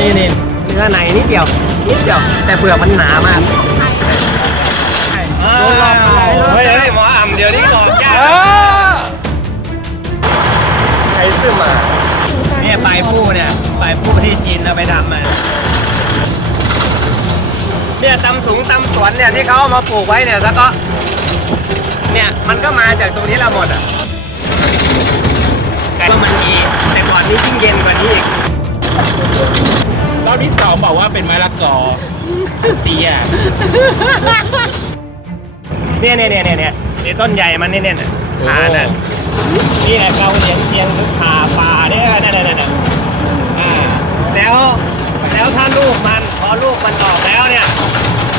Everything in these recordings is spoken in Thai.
นี่นี่เนื้อในนิดเดียวนิดเดียวแต่เปลือกมันหนามากโดนหลอกเฮ้ยเฮ้ยหมออ่ำเดี๋ยวนี้หลอกยากใช้ซื้อมาเนี่ยปลายผู้เนี่ยปลายผู้ที่จีนเอาไปทำมาเนี่ยตำสูงตำสวนเนี่ยที่เขาเอามาปลูกไว้เนี่ยแล้วก็เนี่ยมันก็มาจากตรงนี้ละหมดอะแต่ว่ามันมี บที่สองบอกว่าเป็นไม้ละกอเตี้ยเนี่ยเนี่ยเนี่ยเนี่ยเนี่ยนี่ต้นใหญ่มันเนี่ยเนี่ยขาน่ะนี่ไงเกาเหลียนเชียงหรือขาป่าเนี่ยเนี่ยเนี่ยเนี่ยอ่าแล้วแล้วถ้าลูกมันพอลูกมันออกแล้วเนี่ย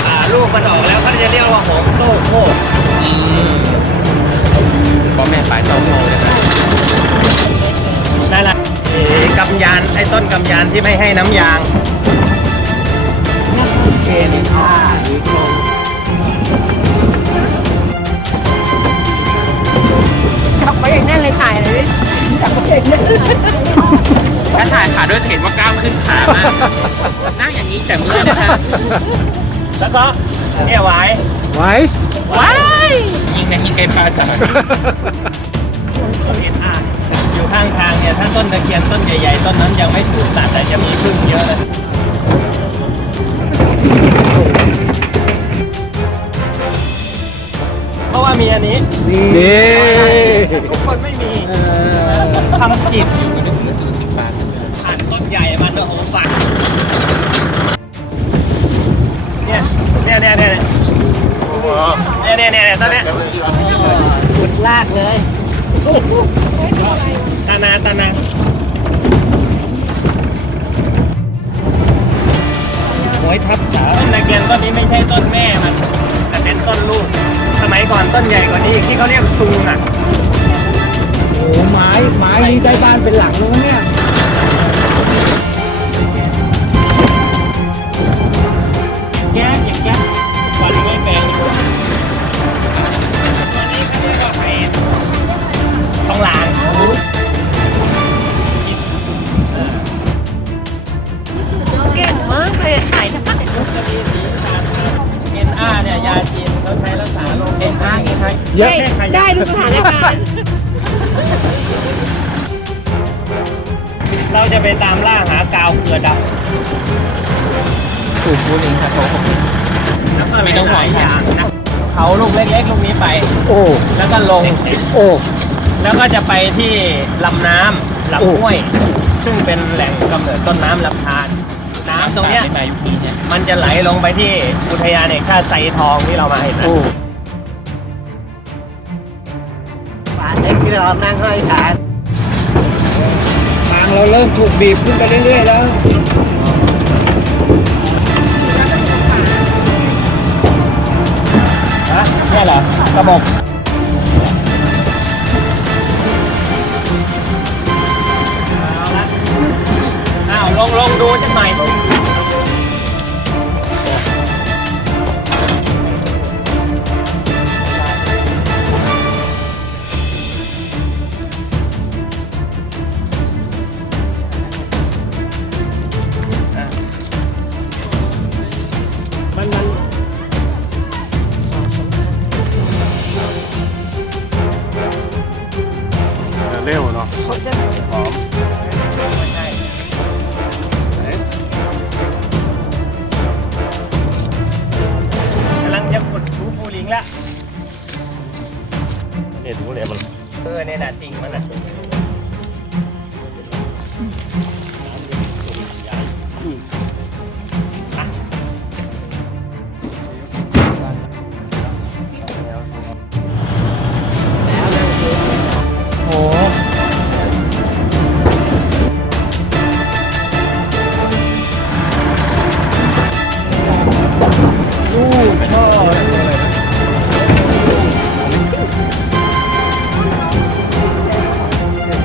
อ่าลูกมันออกแล้วเขาจะเรียกว่าหงโต้โคกบอกแม่ปลายเต้าโมเลยนะนั่นแหละไอ้กำยานไอ้ต้นกำยานที่ไม่ให้น้ำยาง เกณฑ์ผ้าหรือครงจับไว้อย่างแน่นเลยถ่ายเลยดิจับไว้อย่างแน่นถ้าถ่ายขาด้วยจะเห็นว่ากล้ามขึ้นขามากนั่งอย่างนี้แต่เมื่อยนะคะแล้วก็เนี่ยหวายไหวหวายยิงในยิงเกมพาจ่าเห็นอะอยู่ข้างทางเนี่ยถ้าต้นตะเคียนต้นใหญ่ๆ ต้นนั้นยังไม่ถูกตัดแต่จะมีพึ่งเยอะเลย ราะว่ามีอันนี้นี่ทุกคนไม่มีทำจิตอยู่ก็นึกถึงเรื่องจุดสิบบาทอ่านต้นใหญ่มันโอ้โหฟังเนี่ยเนี่ยเนี่ยเนี่ยเนี่ยเนี่ยเนี่ยต้นเนี้ยขุดลากเลยตานาตานาโอยทับขาต้นตะเคียนต้นนี้ไม่ใช่ต้นแม่ เขาเรียกซุงอะโอ้ไม้ไม้นี่ได้บ้านเป็นหลังแล้วเนี่ยแก้เก็บแก้วันนี้ไม่แปลงดีกว่าตัวนี้เขาเรียกว่าไผ่ทองหลาง อ็นอาร์เยอะได้ทุกสถานการณ์ เราจะไปตามล่าหากาวเกลือดถูกพูดเองค่ะเขาผมำแล้วก็ไม่ต้องห่วง หลายอย่างนะเขาลูกเล็กๆลูกนี้ไป โอ้แล้วก็ลง โอ้ แล้วก็จะไปที่ลำน้ำลำห้วย ซึ่งเป็นแหล่งกำเนิดต้นน้ำลำธารน้ำตรงเนี้ยไม่มายุคนี้เนี่ยมันจะไหลลงไปที่อุทยานแห่งชาติไซทองที่เรามาเห็นนะโอ้ ป่าเล็กที่เรานั่งให้ฐานทางเราเริ่มถูกบีบขึ้นไปเรื่อยๆแล้วฮะเนี่ยเหรอกระบอก เร็วเนาะไม่ใช่กำลังจะขุดทูฟูลิงแล้วเนี่ยดูเนี่ยมัน เออเนี่ยนะจริงมันนะ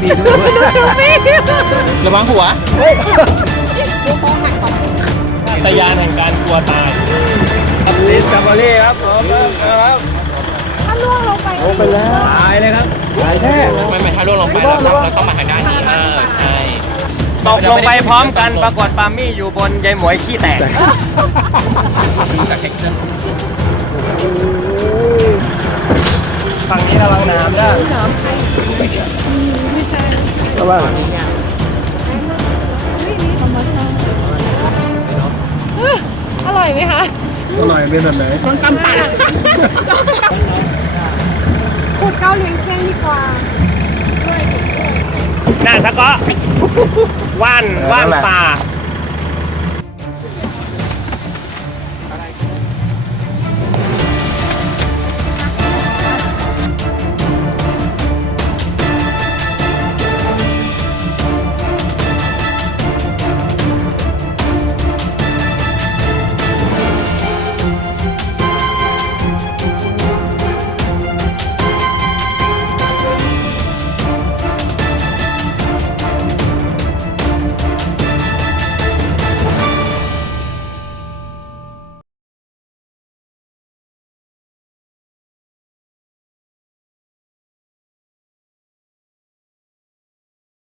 ดีด้วยระวังหัวตยานแห่งการกลัวตายดิสคัฟเวอรี่ครับผมครับโอ้ไปแล้ว ตายเลยครับ ตายแน่ไม่ไม่ถ้าล่วงลงไปแล้วต้องแล้วต้องมาทางด้านนี้เออใช่ตกลงไปพร้อมกันปรากฏปามี่อยู่บนยายหมวยขี้แตกจากเท็กเจอร์ฝั่งนี้ระวังน้ำด้วย ระวังอร่อยไหมคะ อร่อยเป็นแบบไหนมันตำป่าขูดเก้าเลี้ยงแข้งดีกว่าน่าสะเก็ว่านว่านป่า